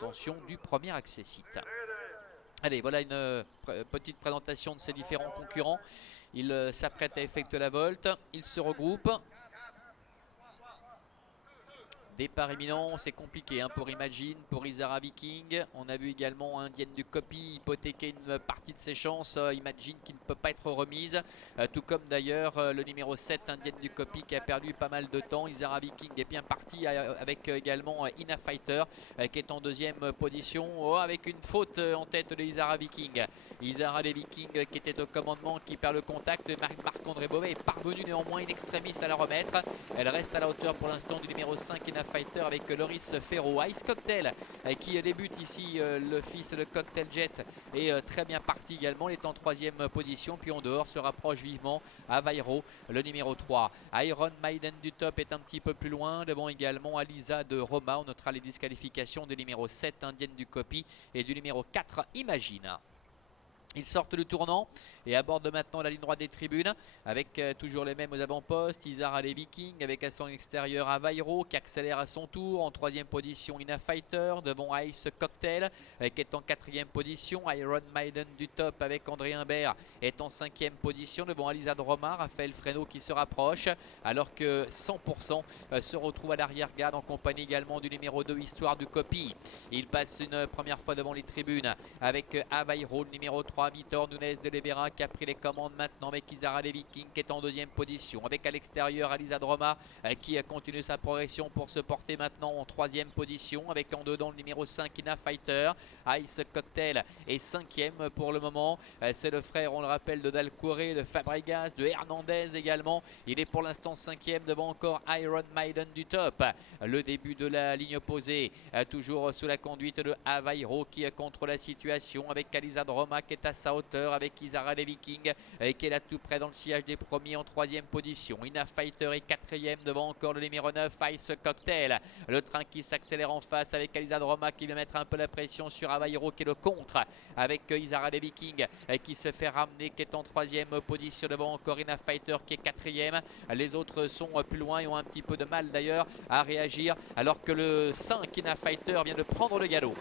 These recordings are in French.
l'obtention du premier accès site. Allez, voilà une petite présentation de ces différents concurrents. Ils s'apprêtent à effectuer la volte, ils se regroupent. Départ imminent, c'est compliqué pour Imagine, pour Isara Viking. On a vu également Indienne du Copy hypothéquer une partie de ses chances. Imagine qui ne peut pas être remise. Tout comme d'ailleurs le numéro 7, Indienne du Copy, qui a perdu pas mal de temps. Isara Viking est bien parti avec également Ina Fighter qui est en deuxième position. Avec une faute en tête de Isara Viking. Isara les Vikings qui était au commandement, qui perd le contact. Marc-André Beauvais est parvenu néanmoins in extremis à la remettre. Elle reste à la hauteur pour l'instant du numéro 5, Ina Fighter, avec Loris Ferro. Ice Cocktail qui débute ici, le fils de Cocktail Jet est très bien parti également. Il est en troisième position, puis en dehors se rapproche vivement Avairo, le numéro 3. Iron Maiden du top est un petit peu plus loin, devant également Alisa de Roma. On notera les disqualifications du numéro 7, Indienne du Copy, et du numéro 4, Imagine. Ils sortent le tournant et abordent maintenant la ligne droite des tribunes avec toujours les mêmes aux avant-postes. Isara les Vikings avec à son extérieur Avairo qui accélère à son tour. En troisième position, Ina Fighter devant Ice Cocktail qui est en quatrième position. Iron Maiden du top avec André Humbert est en cinquième position devant Alisa de Roma. Raphaël Fresno qui se rapproche alors que 100% se retrouve à l'arrière-garde en compagnie également du numéro 2, Histoire du Copy. Il passe une première fois devant les tribunes avec Avairo, le numéro 3. Vitor Nunes de Libera qui a pris les commandes maintenant avec Isara les Vikings qui est en deuxième position. Avec à l'extérieur Alisa de Roma qui continue sa progression pour se porter maintenant en troisième position. Avec en dedans le numéro 5, Ina Fighter. Ice Cocktail est cinquième pour le moment. C'est le frère, on le rappelle, de Dalcoure, de Fabregas, de Hernandez également. Il est pour l'instant cinquième devant encore Iron Maiden du top. Le début de la ligne opposée, toujours sous la conduite de Avairo qui contrôle la situation avec Alisa de Roma qui est à sa hauteur avec Isara les Vikings qui est là tout près dans le sillage des premiers en troisième position. Ina Fighter est quatrième devant encore le numéro 9, Ice Cocktail. Le train qui s'accélère en face avec Alisa de Roma qui vient mettre un peu la pression sur Avairo qui est le contre avec Isara les Vikings qui se fait ramener, qui est en troisième position devant encore Ina Fighter qui est quatrième. Les autres sont plus loin et ont un petit peu de mal d'ailleurs à réagir alors que le 5, Ina Fighter, vient de prendre le galop.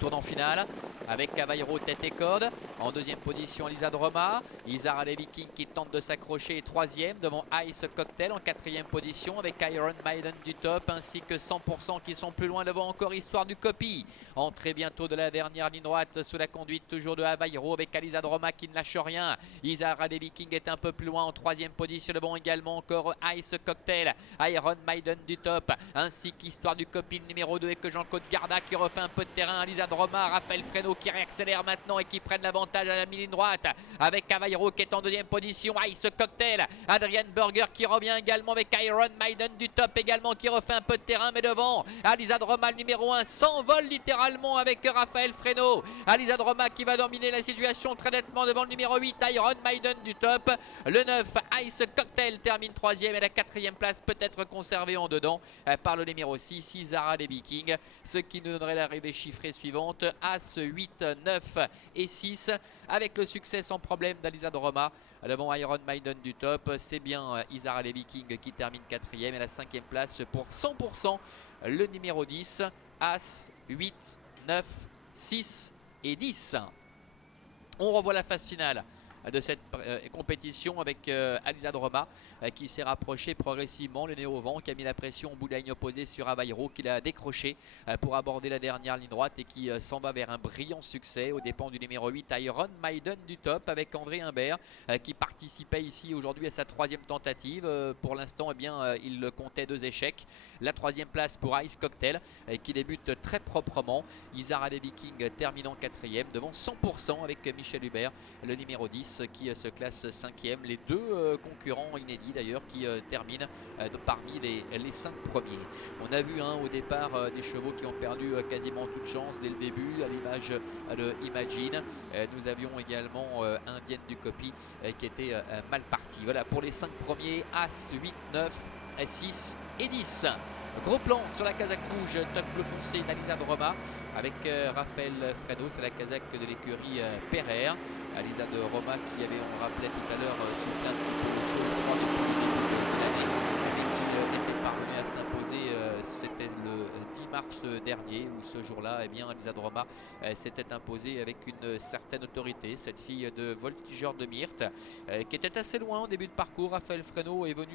Tournant final avec Avairo tête et corde. En deuxième position, Alisa de Roma. Isara les Vikings qui tente de s'accrocher troisième devant Ice Cocktail en quatrième position avec Iron Maiden du top ainsi que 100% qui sont plus loin devant encore Histoire du Copy. Entrée bientôt de la dernière ligne droite sous la conduite toujours de Avairo avec Alisa de Roma qui ne lâche rien. Isara les Vikings est un peu plus loin en troisième position devant également encore Ice Cocktail. Iron Maiden du top ainsi qu'Histoire du Copy le numéro 2 et que Jean-Claude Garda qui refait un peu de terrain. Alisa de Roma, Raphaël Fresno qui réaccélère maintenant et qui prennent l'avantage à la mi-ligne droite avec Avairo qui est en deuxième position. Ice Cocktail, Adrian Burger qui revient également avec Iron Maiden du top également qui refait un peu de terrain mais devant Alisa de Roma le numéro 1 s'envole littéralement avec Raphaël Fresno. Alisa de Roma qui va dominer la situation très nettement devant le numéro 8 Iron Maiden du top. Le 9 Ice Cocktail termine troisième et la quatrième place peut être conservée en dedans par le numéro 6 Isara des Vikings, ce qui nous donnerait l'arrivée chiffrée suivante: As, 8, 9 et 6 avec le succès sans problème d'Alisa de Roma devant Iron Maiden du top. C'est bien Isara les Vikings qui termine quatrième et la cinquième place pour 100% le numéro 10 As, 8, 9, 6 et 10. On revoit la phase finale de cette compétition avec Alisa de Roma qui s'est rapproché progressivement, le nez au vent, qui a mis la pression au bout de la ligne opposée sur Avairo, qui l'a décroché pour aborder la dernière ligne droite et qui s'en va vers un brillant succès aux dépens du numéro 8 Iron Maiden du top avec André Humbert qui participait ici aujourd'hui à sa troisième tentative. Pour l'instant, eh bien, il comptait 2 échecs. La troisième place pour Ice Cocktail qui débute très proprement. Isara des Vikings terminant quatrième devant 100% avec Michel Hubert, le numéro 10 qui se classe 5e. Les deux concurrents inédits d'ailleurs qui terminent parmi les 5 premiers. On a vu au départ des chevaux qui ont perdu quasiment toute chance dès le début, à l'image de Imagine. Nous avions également Indienne du Copy qui était mal parti. Voilà pour les 5 premiers, As, 8, 9, 6 et 10. Gros plan sur la casaque rouge, top bleu foncé d'Alisa de Roma avec Raphaël Fresno, c'est la casaque de l'écurie Perrer. Alisa de Roma qui avait, on le rappelait tout à l'heure, soufflé un petit peu le chaud froid depuis le début de l'année et qui était parvenu à s'imposer, c'était le 10 mars dernier, où ce jour-là, eh bien, Elsa Droma s'était imposée avec une certaine autorité. Cette fille de voltigeur de Myrte qui était assez loin au début de parcours. Raphaël Fresneau est venu